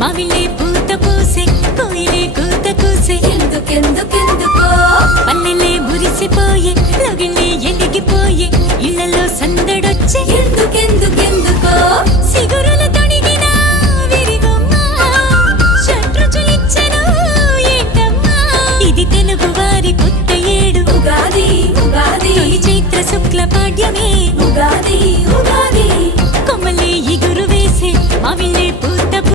మావిలే పూత పూసే కోయిలే కూత కూసే ఎందుకెందుకెందుకో పల్లెలే మురిసిపోయే లగిలే ఎలిగిపోయే ఇళ్లలో సందడొచ్చే ఎందుకెందుకెందుకో సిగురుల తొడిగిన విరిగొమ్మ షట్రుచులిచ్చెను ఏంటమ్మా ఇది తెలుగు వారి కొత్త ఏడు ఉగాది ఉగాది తొలి చైత్ర శుక్ల పాడ్యమే